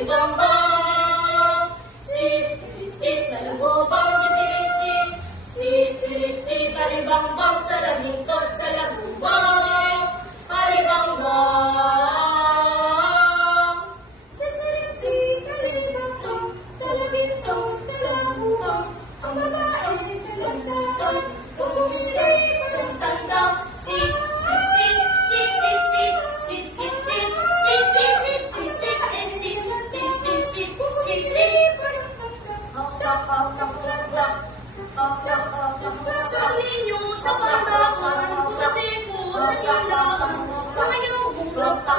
alibambang. Sit, sit, sit, sa lagubang titilit, sit, sit, sit, alibambang, sa labintot, sa lagubang, alibambang. Sit, sit, sit, alibambang, sa labintot, sa lagubang, ang babae sa lansangan, pumili ng tandang. Sit, sit, sit, sit, sit, sit, sit, sit, sit, sit, sit, sit, sit, sit, sit, sit, sit, sit, sit, sit. Sa ninyo sa pandakan, pagkasipo sa tindahan, pangayong bulag pa